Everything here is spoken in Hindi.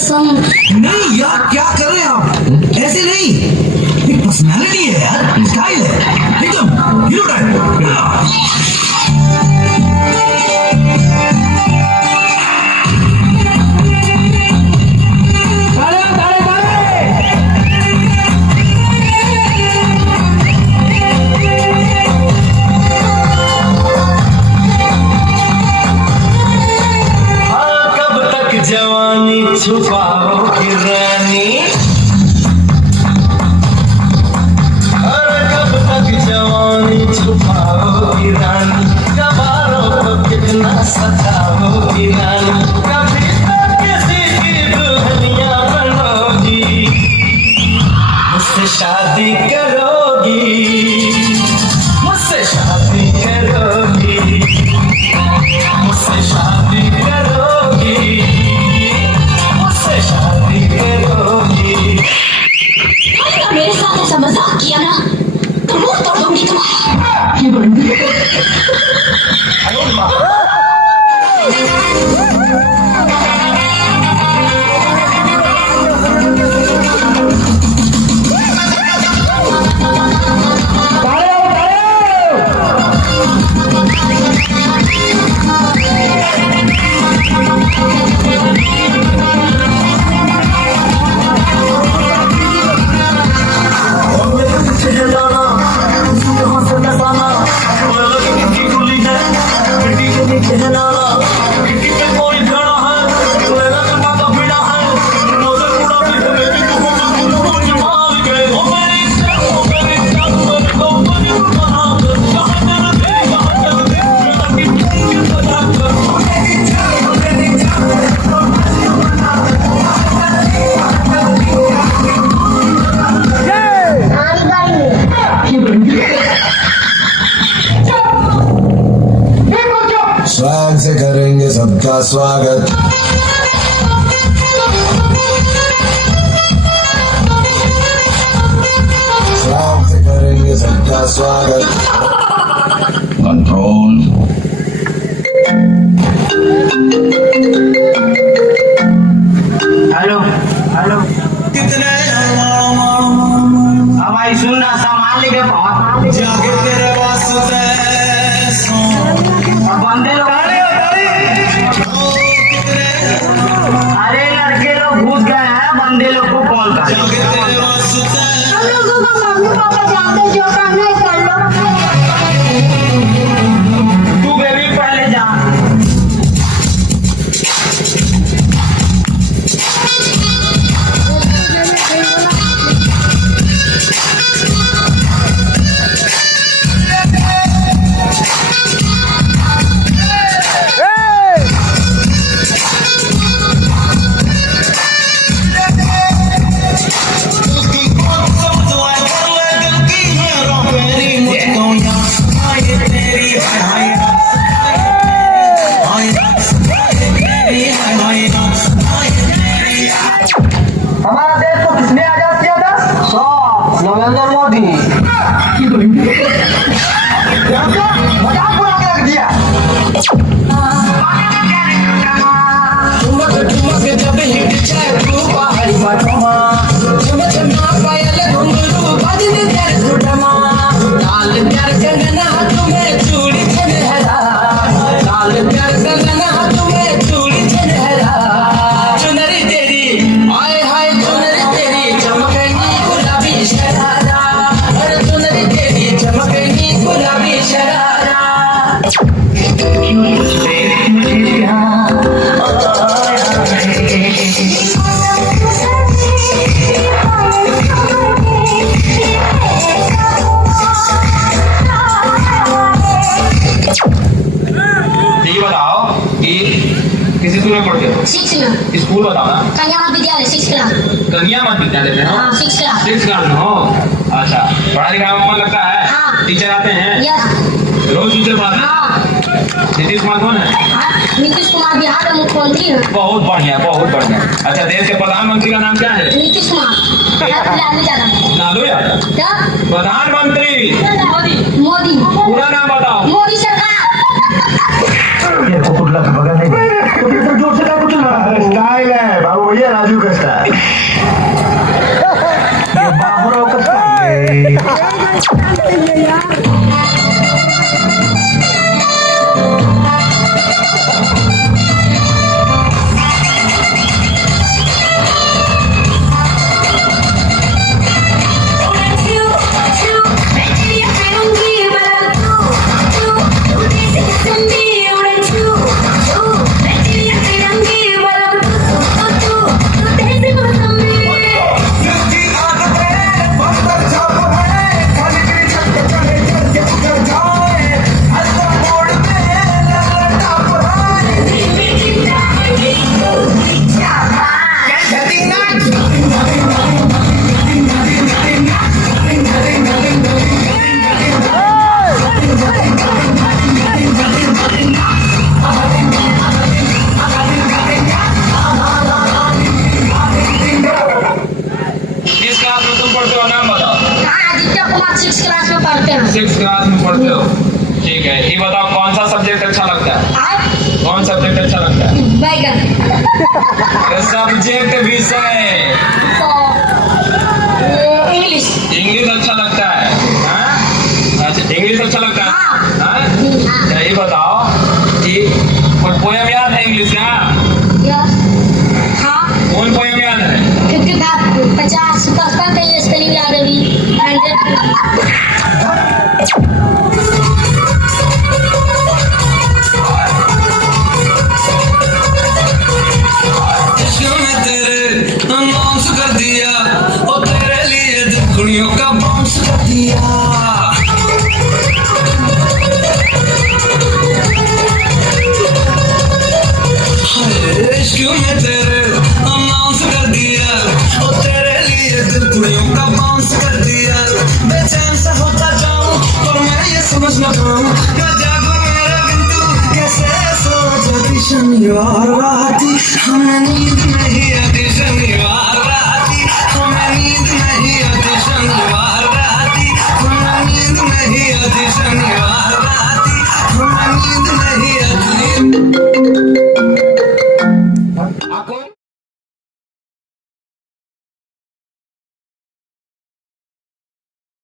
कसम। नहीं यार, क्या कर रहे हैं आप? ऐसे नहीं, एक पर्सनालिटी है यार, स्टाइल है एकदम हीरो टाइप। जवानी छुपाओगी रानी, अरे कब तक जवानी छुपाओगी रानी, कबारों को कितना सताओगी रानी, कभी तक किसी की दुल्हनिया बनोगी, मुझसे शादी करोगी, मुझसे शादी करोगी, मुझसे शादी करोगी, शादी करोगी। मेरे साथ ऐसा मजाक किया ना तो मुंह तोड़ दूंगी तुम्हारा। स्वैग से करेंगे सबका स्वागत। स्वैग से करेंगे सबका स्वागत। कंट्रोल। हेलो हेलो, कितने हवाई सुनना सामान लेके बहुत जाके तेरे वास्ते बंदे लोग, अरे लड़के लोग घुस गए हैं, बंदे लोग को कॉल कर। हम लोगों का मम्मी पापा जानते जो करना है कर लो। तू बेबी पहले जा। हमारा देश को किसने आजाद किया था? नरेंद्र मोदी। मजाक बना के रख दिया। ठुमक जब हिट जाए तू पहाड़ी पटमा, चमचमा पायल घुंघरू बजने तेरे घुटमा, लाल प्यार कंगना तुम्हें चूड़ी छनहरा, लाल प्यार कंगना तुम्हें चूड़ी छनहरा, चुनरी तेरी आए हाय चुनरी तेरी चमकनी गुलाबी शरारा, अरे चुनरी तेरी चमकनी गुलाबी शरारा। ये बताओ कि किसी स्कूल में पढ़ते हो? 6 में स्कूल बताओ ना। कन्या विद्यालय 6 क्लास। कन्या मत विद्यालय में हो? हाँ 6 क्लास। 6 क्लास में हो? अच्छा, पढ़ाई लिखाई में मन लगता है? हाँ। टीचर आते हैं? यस। रोज टीचर पढ़ाते हैं? हाँ। नीतीश कुमार कौन है? नीतीश कुमार बिहार के मुख्यमंत्री है। बहुत बढ़िया, बहुत बढ़िया। अच्छा, देश के प्रधानमंत्री का नाम क्या है? नीतीश कुमार। लालू यादव। लालू यादव। क्या? प्रधानमंत्री मोदी। पूरा नाम बताओ। मोदी सरकार। ये को कुछ लग बगल नहीं, तो जोर से कुछ स्टाइल है बाबू भैया राजू किस क्लास में तुम पढ़ते हो, नाम बताओ। आदित्य कुमार 6 क्लास में पढ़ते हैं। 6 क्लास में पढ़ते हो, ठीक है। ये बताओ कौन सा सब्जेक्ट अच्छा लगता है, कौन सब्जेक्ट अच्छा लगता है? बैगन। सब्जेक्ट विषय इंग्लिश। इंग्लिश अच्छा लगता है, हाँ? अच्छा इंग्लिश अच्छा लगता है, हाँ? ये बताओ कि कोई पोयम याद है इंग्लिश का? हाँ, कौन पोयम याद है? क्योंकि 50 55 का ये स्पेलिंग याद है भी 100। बाउंस कर दिया ओ तेरे लिए दुखड़ियों का बाउंस कर दिया इश्क में तेरे बाउंस कर दिया ओ तेरे लिए दुखड़ियों का बाउंस कर दिया बेचैन सा होता जाऊं पर मैं ये समझ न पाऊं क्या जागो मेरे बिन तू कैसे सो जाती शनिवार रात हमें नींद नहीं आती शनिवार